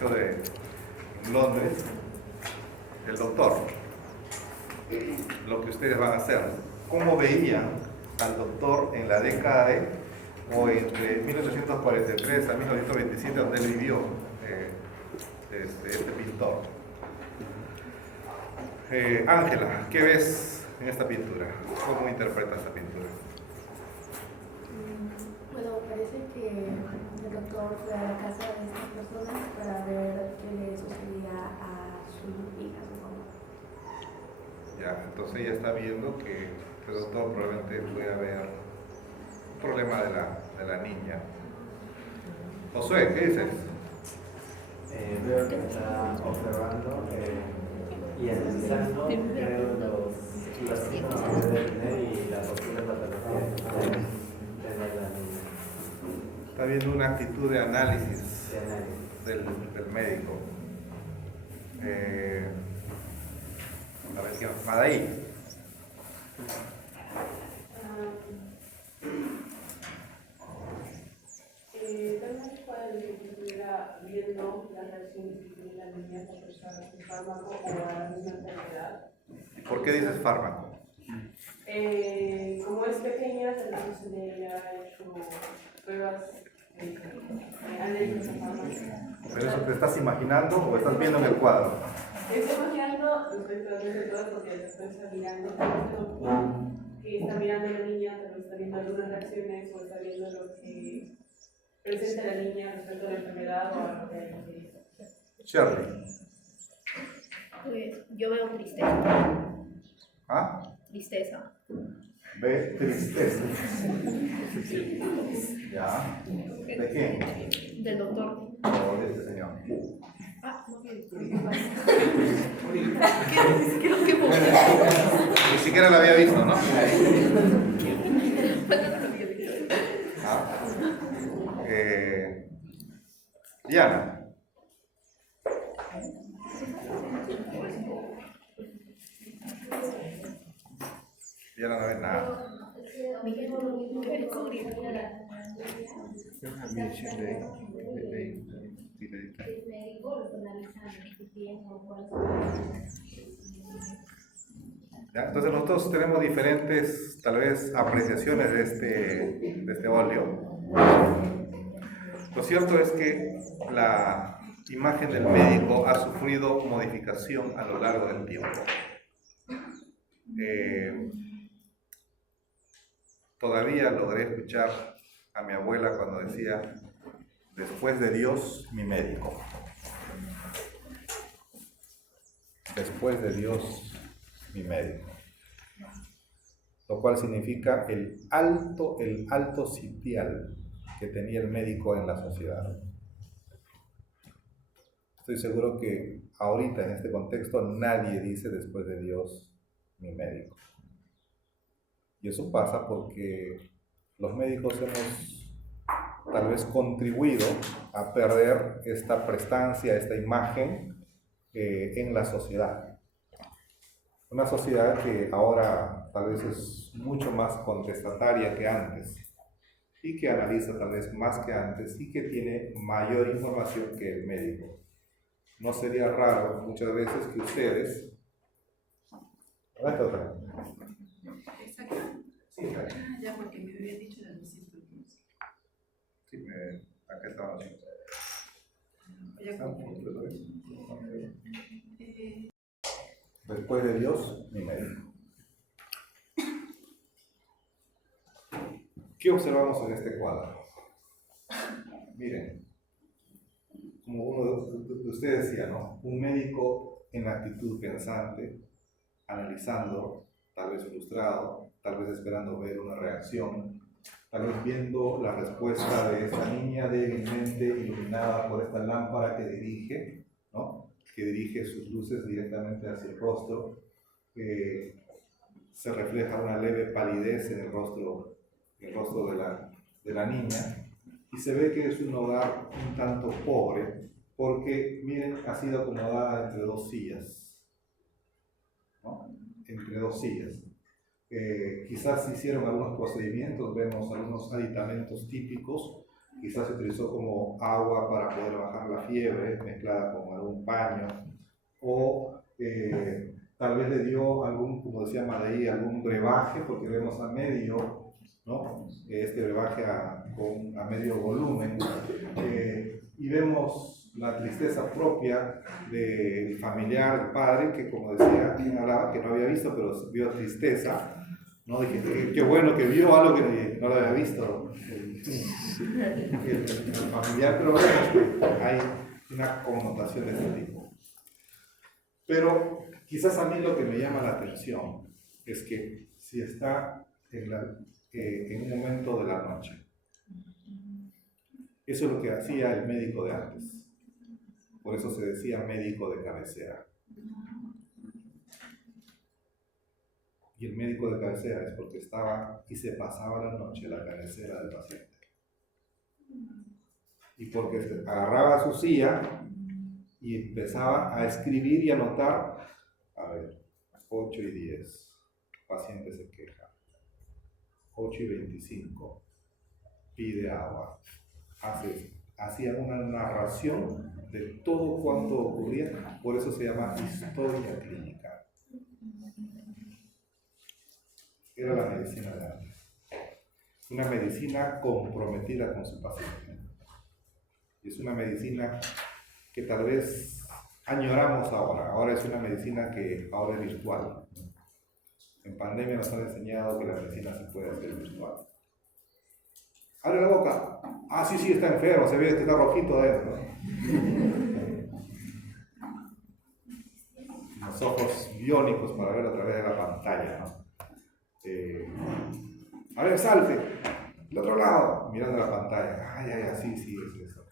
Museo de Londres, el doctor, lo que ustedes van a hacer. ¿Cómo veían al doctor en la década de, o entre 1843 a 1927, donde él vivió, este pintor? Ángela, ¿qué ves en esta pintura? ¿Cómo interpretas esta pintura? Bueno, parece que el doctor fue a la casa de estas personas para ver qué le sucedía a su hija, su mamá. Ya, entonces ella está viendo que el doctor probablemente fue a ver un problema de la niña. Josué, ¿qué dices? Veo que está observando y analizando, creo, los síntomas que debe tener y la posible patología que puede tener la niña. Está viendo una actitud de análisis del médico. A ver, ¿qué más? Madaí. Realmente puede que estuviera viendo las reacciones que tiene la niña por usar un fármaco o a la misma enfermedad. ¿Por qué dices fármaco? Como es pequeña, se le ha hecho pruebas análisis de fármacos. ¿Pero eso te estás imaginando o estás viendo en el cuadro? Estoy imaginando, respecto a los todo porque después está mirando, que está mirando a la niña, pero está viendo algunas reacciones o está viendo lo que presenta la niña respecto a la enfermedad o a lo que Shirley. Pues yo veo tristeza. ¿Ah? Tristeza. Ve tristeza. ¿Ya? ¿De quién? Del doctor. O de este señor. Ah, no quiero. Ni siquiera la había visto, ¿no? ¿Ah? Diana. Diana no ve nada. ¿Ya? Entonces nosotros tenemos diferentes, tal vez, apreciaciones de este óleo. Lo cierto es que la imagen del médico ha sufrido modificación a lo largo del tiempo. Todavía logré escuchar a mi abuela cuando decía: después de Dios, mi médico. Después de Dios, mi médico. Lo cual significa el alto sitial que tenía el médico en la sociedad. Estoy seguro que ahorita en este contexto nadie dice después de Dios, mi médico. Y eso pasa porque los médicos hemos tal vez contribuido a perder esta prestancia, esta imagen en la sociedad. Una sociedad que ahora tal vez es mucho más contestataria que antes y que analiza tal vez más que antes y que tiene mayor información que el médico. No sería raro muchas veces que ustedes... ¿Dónde otra? ¿Esa acá? Sí, está aquí. Ah, ya, porque me había dicho la 215. Sí, acá estamos. Ya, Después de Dios, mi médico. ¿Qué observamos en este cuadro? Miren, como uno de ustedes decía, ¿no? Un médico en actitud pensante, analizando, tal vez frustrado, tal vez esperando ver una reacción, tal vez viendo la respuesta de esta niña débilmente iluminada por esta lámpara que dirige, ¿no? Que dirige sus luces directamente hacia el rostro. Se refleja una leve palidez en el rostro de la niña, y se ve que es un hogar un tanto pobre, porque, miren, ha sido acomodada entre dos sillas, ¿no? Entre dos sillas. Quizás se hicieron algunos procedimientos, vemos algunos aditamentos típicos quizás se utilizó como agua para poder bajar la fiebre, mezclada con algún paño, o tal vez le dio algún, como decía Madei, algún brebaje, porque vemos a medio, ¿no? Este brebaje a medio volumen, y vemos la tristeza propia del familiar, del padre, que como decía, quien hablaba, que no había visto, pero vio tristeza, ¿no? Dije, qué bueno que vio algo que no lo había visto el familiar, pero vemos que hay una connotación de este tipo. Pero quizás a mí lo que me llama la atención es que si está en un momento de la noche, eso es lo que hacía el médico de antes. Por eso se decía médico de cabecera. Y el médico de cabecera es porque estaba y se pasaba la noche en la cabecera del paciente. Y porque agarraba su silla y empezaba a escribir y anotar, a ver, 8 y 10, paciente se queja, 8 y 25, pide agua, hacía una narración de todo cuanto ocurría, por eso se llama historia clínica. Era la medicina de antes, una medicina comprometida con su paciente. Es una medicina que tal vez añoramos ahora es una medicina que ahora es virtual. En pandemia nos han enseñado que la medicina se puede hacer virtual. Abre la boca. Ah, sí, está enfermo, se ve que está rojito adentro, ¿no? Los ojos biónicos para ver a través de la pantalla, ¿no? A ver, salte, del otro lado, mirando la pantalla. Ay, sí, es eso.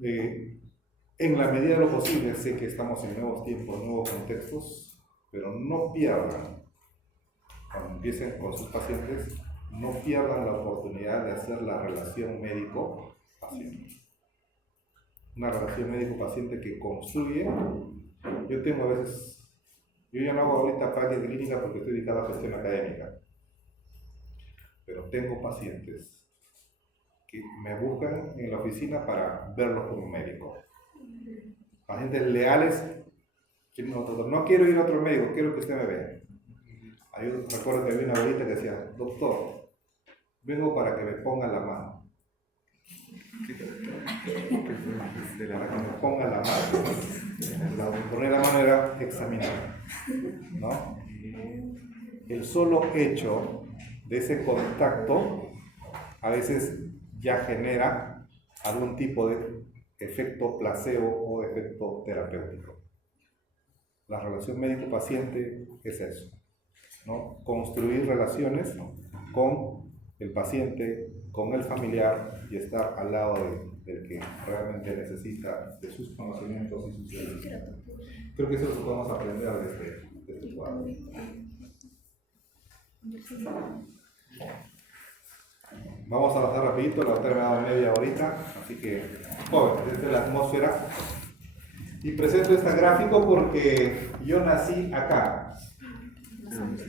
En la medida de lo posible, sé que estamos en nuevos tiempos, nuevos contextos, pero no pierdan, cuando empiecen con sus pacientes, no pierdan la oportunidad de hacer la relación médico-paciente. Una relación médico-paciente que construye. Yo tengo a veces, yo ya no hago ahorita práctica clínica porque estoy dedicado a cuestión académica, pero tengo pacientes que me buscan en la oficina para verlos como médico. Pacientes leales, que no quiero ir a otro médico, quiero que usted me vea. Recuerdo que había una abuelita que decía, doctor, vengo para que me ponga la mano. De la que me ponga la mano. Poner la mano era examinar, ¿no? El solo hecho de ese contacto a veces ya genera algún tipo de efecto placebo o efecto terapéutico. La relación médico-paciente es eso, ¿no? Construir relaciones con el paciente, con el familiar y estar al lado del que realmente necesita de sus conocimientos y sus servicios. Creo que eso es lo que podemos aprender de este cuadro. Vamos a avanzar rapidito, la doctora me ha dado media horita, así que, joven, esta es la atmósfera. Y presento este gráfico porque yo nací acá.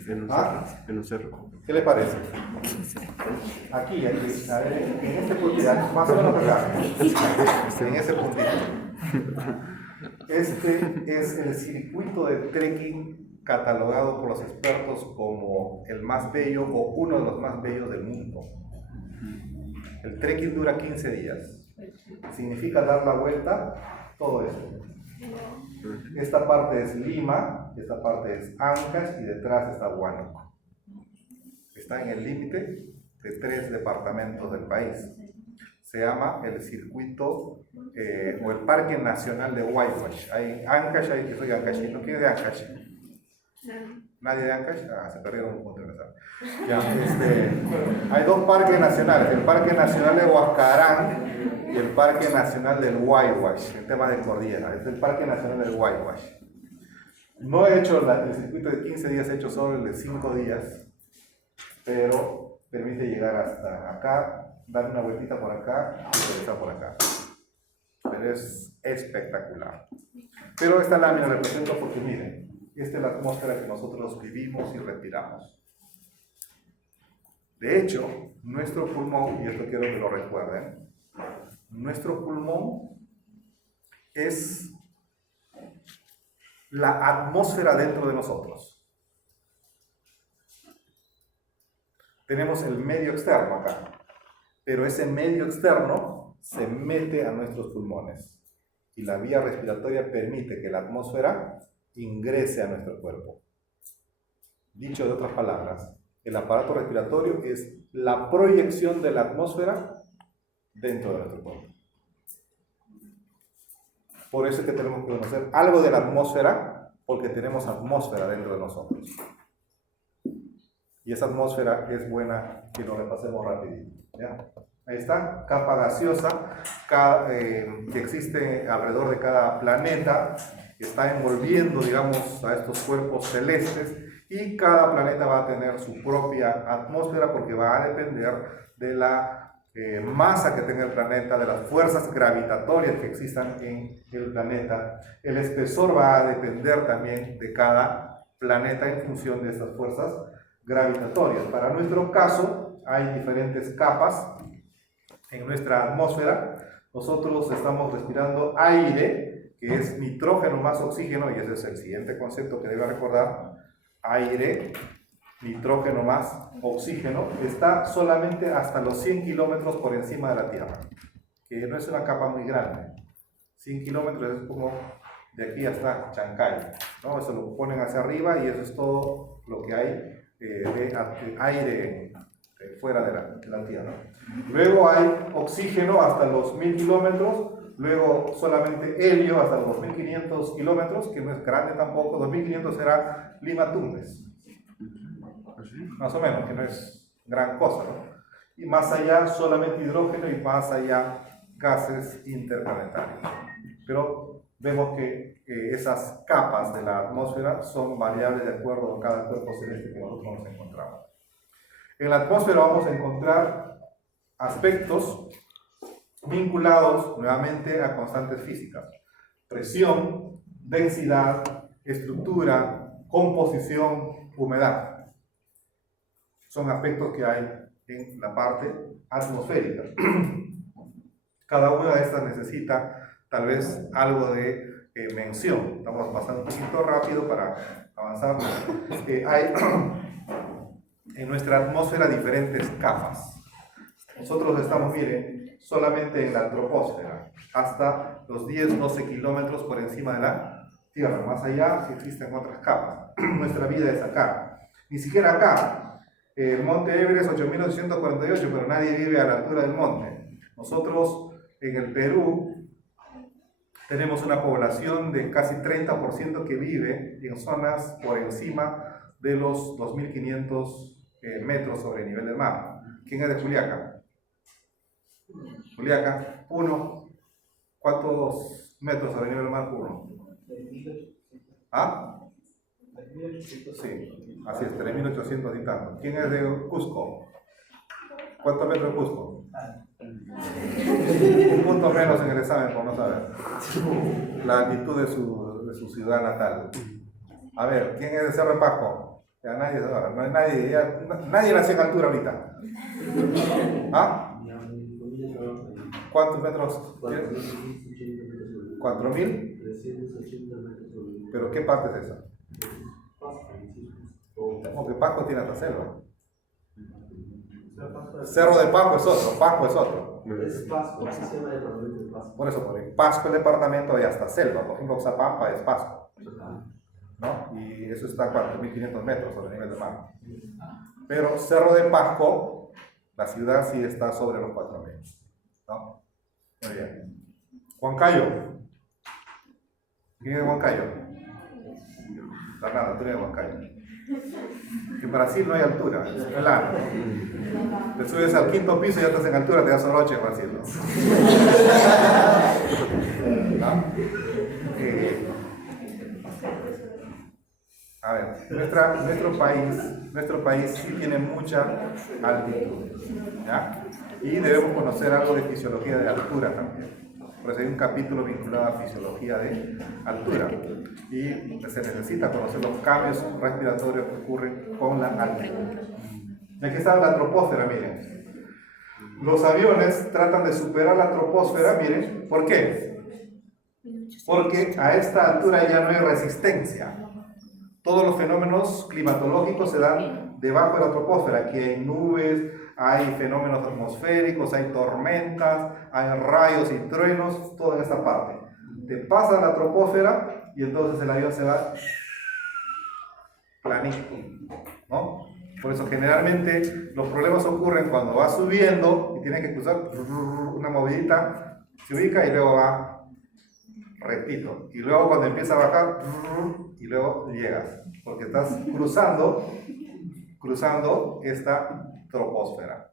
En un cerro. ¿Qué le parece? Aquí, a ver, en este puntito, más o menos acá. En ese puntito. Este es el circuito de trekking catalogado por los expertos como el más bello o uno de los más bellos del mundo. El trekking dura 15 días. Significa dar la vuelta, todo eso. Esta parte es Lima, esta parte es Ancash y detrás está Huánuco. Está en el límite de 3 departamentos del país. Se llama el circuito o el Parque Nacional de Whitewash. Hay Ancash, yo soy ancashino. ¿Quién es de Ancash? ¿Nadie de Ancash? Se perdieron un punto de empezar. Hay 2 parques nacionales, el Parque Nacional de Huascarán y el Parque Nacional del Whitewash, en temas de cordillera. Es el Parque Nacional del Whitewash. No he hecho el circuito de 15 días, he hecho solo el de 5 días, pero permite llegar hasta acá, dar una vueltita por acá y regresar por acá. Pero es espectacular. Pero esta lámina representa porque miren, esta es la atmósfera que nosotros vivimos y respiramos. De hecho, nuestro pulmón, y esto quiero que lo recuerden, nuestro pulmón es la atmósfera dentro de nosotros. Tenemos el medio externo acá, pero ese medio externo se mete a nuestros pulmones y la vía respiratoria permite que la atmósfera ingrese a nuestro cuerpo. Dicho de otras palabras, el aparato respiratorio es la proyección de la atmósfera dentro de nuestro cuerpo. Por eso es que tenemos que conocer algo de la atmósfera, porque tenemos atmósfera dentro de nosotros. Y esa atmósfera es buena que lo repasemos rapidito. ¿Ya? Ahí está, capa gaseosa que existe alrededor de cada planeta, que está envolviendo, digamos, a estos cuerpos celestes, y cada planeta va a tener su propia atmósfera porque va a depender de la masa que tenga el planeta, de las fuerzas gravitatorias que existan en el planeta. El espesor va a depender también de cada planeta en función de estas fuerzas gravitatorias. Para nuestro caso, hay diferentes capas en nuestra atmósfera. Nosotros estamos respirando aire, que es nitrógeno más oxígeno, y ese es el siguiente concepto que debe recordar. Aire, nitrógeno más oxígeno, está solamente hasta los 100 kilómetros por encima de la Tierra, que no es una capa muy grande. 100 kilómetros es como de aquí hasta Chancay, ¿no? Eso lo ponen hacia arriba y eso es todo lo que hay de aire fuera de la Tierra. Luego hay oxígeno hasta los 1000 kilómetros, luego solamente helio hasta los 2500 kilómetros, que no es grande tampoco. 2500 será Lima Tumbes, más o menos, que no es gran cosa, ¿no? Y más allá solamente hidrógeno y más allá gases interplanetarios. Pero vemos que esas capas de la atmósfera son variables de acuerdo a cada cuerpo celeste que nosotros nos encontramos. En la atmósfera vamos a encontrar aspectos vinculados nuevamente a constantes físicas: presión, densidad, estructura, composición, humedad. Son aspectos que hay en la parte atmosférica. Cada una de estas necesita tal vez algo de mención. Estamos pasando un poquito rápido para avanzar. Hay en nuestra atmósfera diferentes capas. Nosotros estamos, miren, solamente en la troposfera, hasta los 10-12 kilómetros por encima de la Tierra. Más allá, si existen otras capas. Nuestra vida es acá. Ni siquiera acá. El monte Everest 8.848, pero nadie vive a la altura del monte. Nosotros en el Perú tenemos una población de casi 30% que vive en zonas por encima de los 2.500 metros sobre el nivel del mar. ¿Quién es de Juliaca? Juliaca, 1. ¿Cuántos metros sobre el nivel del mar? 1. ¿Ah? Sí, así es, 3.800 y tanto. ¿Quién es de Cusco? ¿Cuántos metros de Cusco? Un punto menos en el examen, por no saber la altitud de su ciudad natal. A ver, ¿quién es de Cerro de Pasco? Ya nadie sabe, no hay nadie, ya, nadie nació en altura ahorita. ¿Ah? ¿Cuántos metros? 4.000. ¿Pero qué parte es esa? Porque Pasco tiene hasta selva. Cerro de Pasco es otro, Pasco es otro. Es Pasco, así se llama el departamento de Pasco. Por eso, porque Pasco es departamento de hasta selva. Por ejemplo, Zapampa es Pasco, ¿no? Y eso está a 4.500 metros sobre el nivel del mar. Pero Cerro de Pasco, la ciudad sí está sobre los 4.000, ¿no? Muy bien. Huancayo. ¿Quién es de Huancayo? Fernando, tú eres de Huancayo. Que en Brasil no hay altura, es plano. Te subes al 5.º piso y ya estás en altura, te das soroche en Brasil, ¿no? ¿No? A ver, nuestro país sí tiene mucha altitud, ¿ya? Y debemos conocer algo de fisiología de altura también. Por eso hay un capítulo vinculado a fisiología de altura. Y se necesita conocer los cambios respiratorios que ocurren con la altitud. Y aquí está la troposfera, miren. Los aviones tratan de superar la troposfera, miren. ¿Por qué? Porque a esta altura ya no hay resistencia. Todos los fenómenos climatológicos se dan debajo de la troposfera. Aquí hay nubes, hay fenómenos atmosféricos, hay tormentas, hay rayos y truenos, todo en esta parte. Te pasa la troposfera y entonces el avión se va planito, ¿no? Por eso generalmente los problemas ocurren cuando va subiendo y tiene que cruzar una movidita, se ubica y luego va rectito. Y luego cuando empieza a bajar y luego llegas, porque estás cruzando esta troposfera.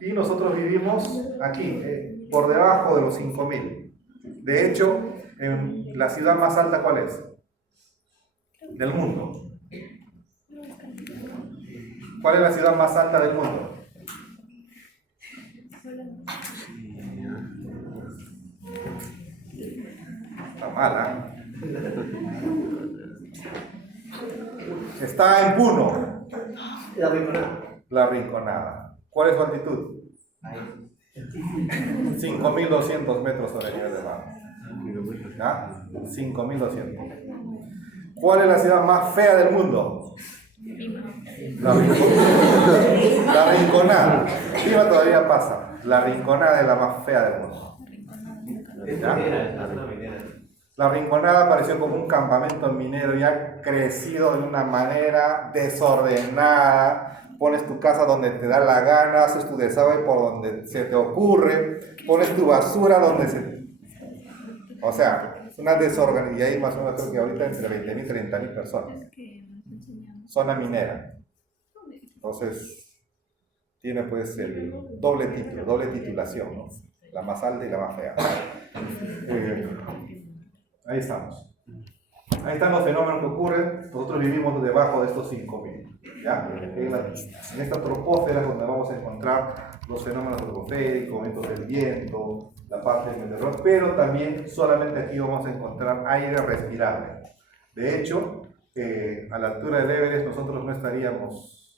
Y nosotros vivimos aquí, por debajo de los 5000. De hecho, en la ciudad más alta, ¿cuál es? Del mundo. ¿Cuál es la ciudad más alta del mundo? Está mala. Está en Puno. La Rinconada. La Rinconada. ¿Cuál es su altitud? 5.200 metros sobre el nivel del mar. ¿Ya? 5.200. ¿Cuál es la ciudad más fea del mundo? La Rinconada. Lima todavía pasa. La Rinconada es la más fea del mundo. ¿Ya? La Rinconada apareció como un campamento minero y ha crecido de una manera desordenada. Pones tu casa donde te da la gana, haces tu desagüe por donde se te ocurre, pones tu basura donde se... O sea, es una desorganización. Y hay más o menos, creo que ahorita entre 20.000 y 30.000 personas. Zona minera. Entonces, tiene pues el doble título, doble titulación, ¿no? La más alta y la más fea. Ahí estamos. Ahí están los fenómenos que ocurren. Nosotros vivimos debajo de estos 5000. ¿Ya? En esta troposfera es donde vamos a encontrar los fenómenos atmosféricos, vientos del viento, la parte del meteorológico, pero también solamente aquí vamos a encontrar aire respirable. De hecho, a la altura del Everest nosotros no estaríamos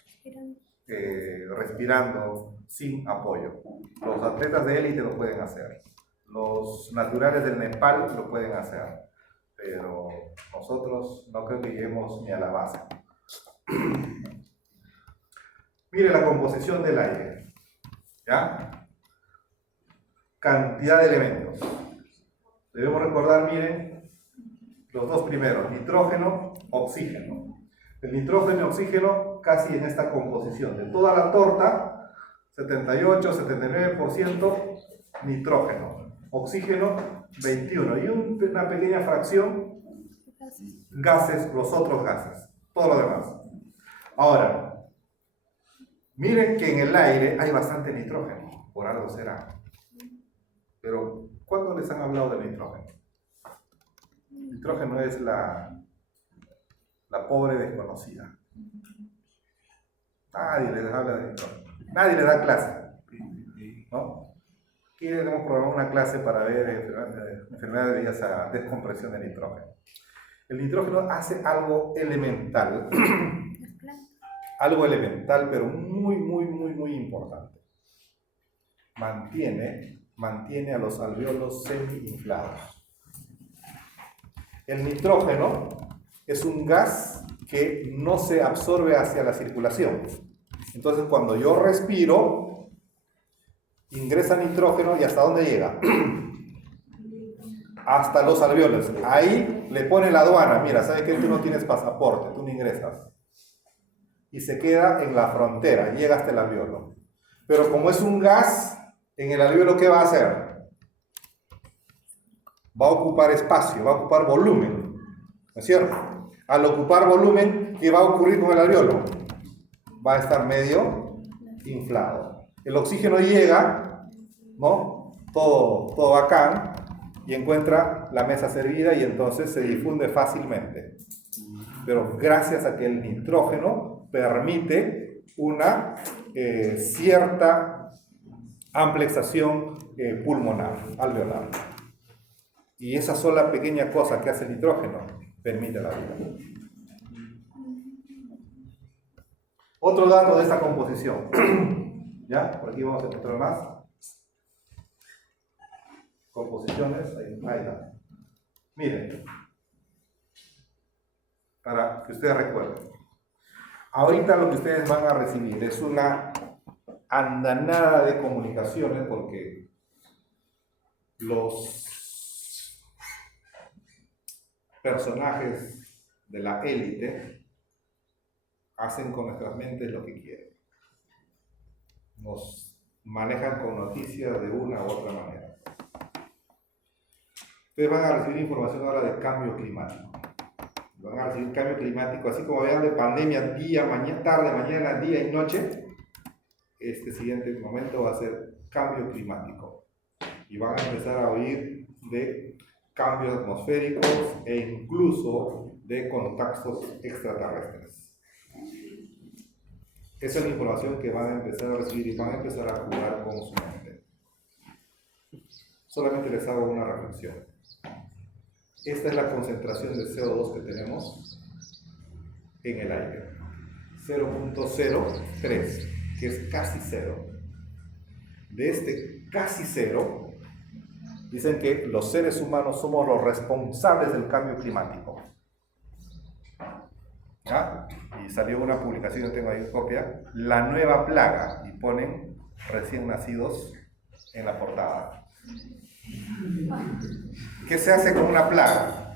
respirando sin apoyo. Los atletas de élite lo pueden hacer, los naturales del Nepal lo pueden hacer, pero nosotros no creo que lleguemos ni a la base. Mire la composición del aire, ¿ya? Cantidad de elementos. Debemos recordar, miren, los dos primeros, nitrógeno, oxígeno. El nitrógeno y oxígeno casi en esta composición. De toda la torta, 78, 79% nitrógeno. Oxígeno, 21. Y una pequeña fracción gases, los otros gases. Todo lo demás. Ahora, miren que en el aire hay bastante nitrógeno. Por algo será. Pero, ¿cuándo les han hablado del nitrógeno? El nitrógeno es la pobre desconocida. Nadie les habla de nitrógeno. Nadie les da clase, ¿no? Aquí hemos programado una clase para ver enfermedades debidas a descompresión de nitrógeno. El nitrógeno hace algo elemental. Algo elemental, pero muy importante. Mantiene a los alvéolos semi-inflados. El nitrógeno es un gas que no se absorbe hacia la circulación. Entonces, cuando yo respiro, ingresa nitrógeno y ¿hasta dónde llega? Hasta los alvéolos. Ahí le pone la aduana. Mira, ¿sabes que tú no tienes pasaporte? Tú no ingresas. Y se queda en la frontera, llega hasta el alvéolo. Pero como es un gas, en el alvéolo, ¿qué va a hacer? Va a ocupar espacio, va a ocupar volumen, ¿no es cierto? Al ocupar volumen, ¿qué va a ocurrir con el alvéolo? Va a estar medio inflado. El oxígeno llega, ¿no? Todo bacán, y encuentra la mesa servida y entonces se difunde fácilmente. Pero gracias a que el nitrógeno permite una cierta amplexación pulmonar, alveolar. Y esa sola pequeña cosa que hace el nitrógeno permite la vida. Otro dato de esta composición. ¿Ya? Por aquí vamos a encontrar más. Composiciones, ahí está. Miren, para que ustedes recuerden. Ahorita lo que ustedes van a recibir es una andanada de comunicaciones porque los personajes de la élite hacen con nuestras mentes lo que quieren. Nos manejan con noticias de una u otra manera. Ustedes van a recibir información ahora de cambio climático. Van a recibir cambio climático, así como vean de pandemia día, mañana, tarde, mañana, día y noche. Este siguiente momento va a ser cambio climático. Y van a empezar a oír de cambios atmosféricos e incluso de contactos extraterrestres. Esa es la información que van a empezar a recibir y van a empezar a jugar con su mente. Solamente les hago una reflexión. Esta es la concentración de CO2 que tenemos en el aire. 0.03, que es casi cero. De este casi cero, dicen que los seres humanos somos los responsables del cambio climático. ¿Ya? Y salió una publicación, yo tengo ahí copia, la nueva plaga, y ponen recién nacidos en la portada. ¿Qué se hace con una plaga?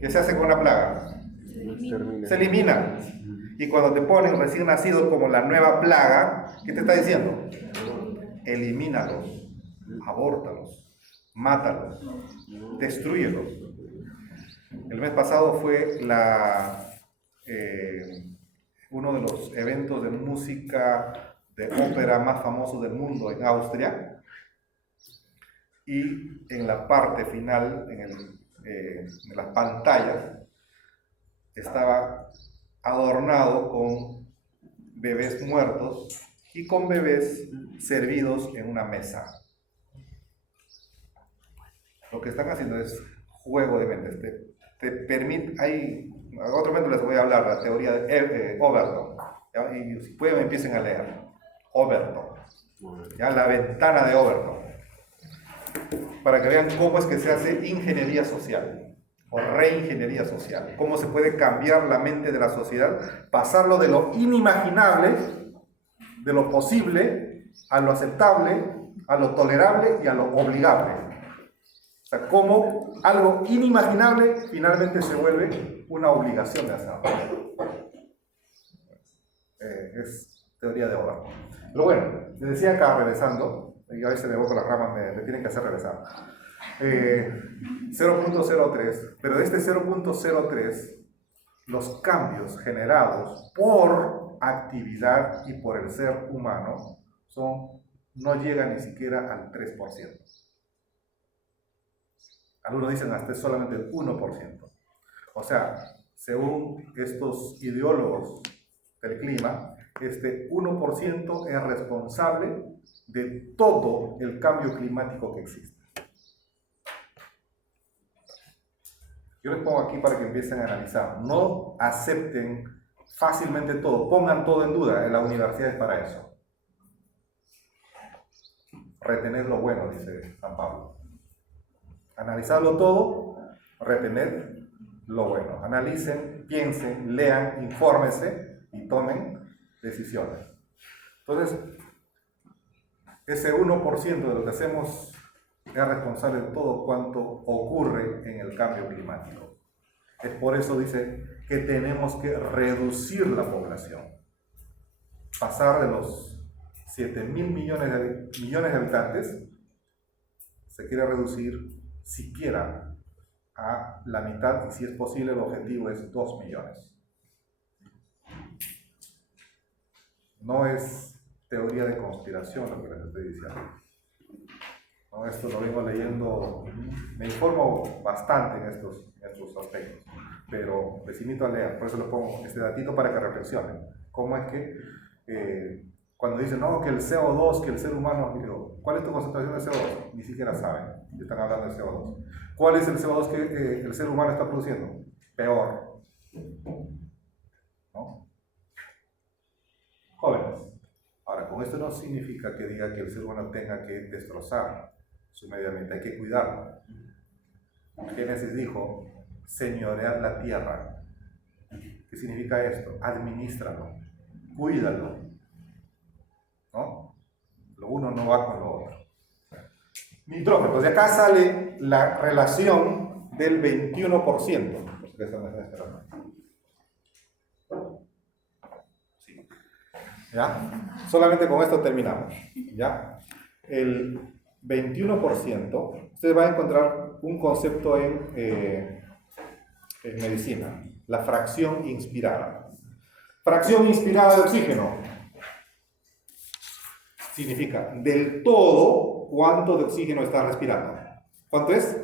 ¿Qué se hace con una plaga? Se elimina. Y cuando te ponen recién nacidos como la nueva plaga, ¿qué te está diciendo? Elimínalos, abórtalos, mátalos, destrúyelos. El mes pasado fue uno de los eventos de música de ópera más famosos del mundo en Austria. Y en la parte final, en las pantallas, estaba adornado con bebés muertos y con bebés servidos en una mesa. Lo que están haciendo es juego de mentes. Te permite, en otro momento les voy a hablar de la teoría de Overton. Y si pueden empiecen a leer. Overton. ¿Ya? La ventana de Overton. Para que vean cómo es que se hace ingeniería social o reingeniería social, cómo se puede cambiar la mente de la sociedad, pasarlo de lo inimaginable, de lo posible, a lo aceptable, a lo tolerable y a lo obligable. O sea, cómo algo inimaginable finalmente se vuelve una obligación de hacerlo. Es teoría de Overton. Pero bueno, les decía acá, regresando, y a veces me voy con las ramas, me tienen que hacer regresar. 0.03, pero de este 0.03, los cambios generados por actividad y por el ser humano no llegan ni siquiera al 3%. Algunos dicen hasta solamente el 1%. O sea, según estos ideólogos del clima, este 1% es responsable de todo el cambio climático que existe. Yo les pongo aquí para que empiecen a analizar. No acepten fácilmente todo, pongan todo en duda. En la universidad es para eso. Retener lo bueno, dice San Pablo. Analizarlo todo, retener lo bueno. Analicen, piensen, lean, infórmense y tomen decisiones. Entonces, ese 1% de lo que hacemos es responsable de todo cuanto ocurre en el cambio climático. Es por eso dice que tenemos que reducir la población. Pasar de los 7.000 millones de habitantes, se quiere reducir siquiera a la mitad, y si es posible el objetivo es 2 millones. No es teoría de conspiración lo que les estoy diciendo. No, esto lo vengo leyendo, me informo bastante en estos aspectos, pero les invito a leer, por eso les pongo este datito para que reflexionen. ¿Cómo es que cuando dicen, no, que el CO2, que el ser humano, digo, ¿cuál es tu concentración de CO2? Ni siquiera saben, están hablando de CO2. ¿Cuál es el CO2 que el ser humano está produciendo? Peor. ¿No? con esto no significa que diga que el ser humano tenga que destrozar su medio ambiente, hay que cuidarlo. Génesis dijo, señorear la tierra. ¿Qué significa esto? Adminístralo, cuídalo, ¿no? Lo uno no va con lo otro. Nitrógeno, de acá sale la relación del 21%. Sí. ¿Ya? Solamente con esto terminamos. ¿Ya? El 21%, ustedes van a encontrar un concepto en medicina, la fracción inspirada. Fracción inspirada de oxígeno significa del todo cuánto de oxígeno está respirando. ¿Cuánto es?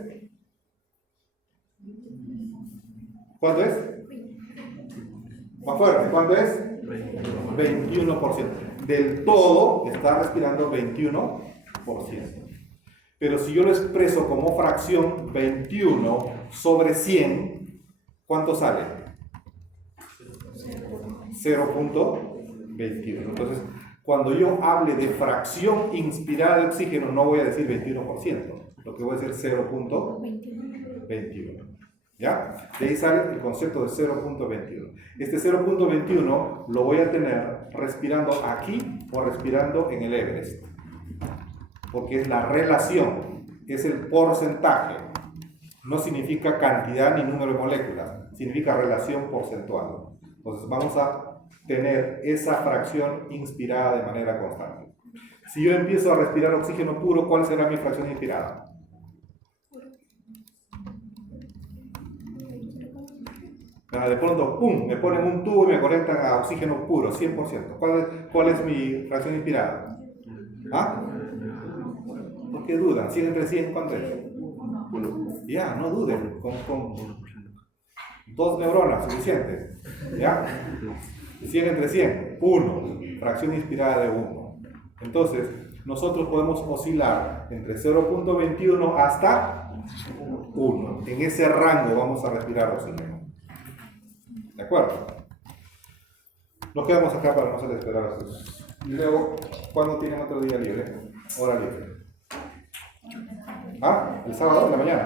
¿Cuánto es? Más fuerte, ¿cuánto es? 21%. Del todo está respirando 21%. Pero si yo lo expreso como fracción 21 sobre 100, ¿cuánto sale? 0.21. Entonces, cuando yo hable de fracción inspirada de oxígeno, no voy a decir 21%, lo que voy a decir 0.21. ¿Ya? De ahí sale el concepto de 0.21. Este 0.21 lo voy a tener respirando aquí o respirando en el Everest. Porque es la relación, es el porcentaje. No significa cantidad ni número de moléculas, significa relación porcentual. Entonces vamos a tener esa fracción inspirada de manera constante. Si yo empiezo a respirar oxígeno puro, ¿cuál será mi fracción inspirada? De pronto, ¡pum!, me ponen un tubo y me conectan a oxígeno puro, 100%. ¿Cuál es mi fracción inspirada? ¿Ah? ¿Por qué dudan? 100 entre 100, ¿cuánto es? Ya, no duden. Con 2 neuronas, suficiente. ¿Ya? 100 entre 100, 1. Fracción inspirada de 1. Entonces, nosotros podemos oscilar entre 0.21 hasta 1. En ese rango vamos a respirar oxígeno. ¿De acuerdo? Nos quedamos acá para no hacer esperar a sus... Y luego, ¿cuándo tienen otro día libre? Hora libre. ¿Ah? El sábado en la mañana.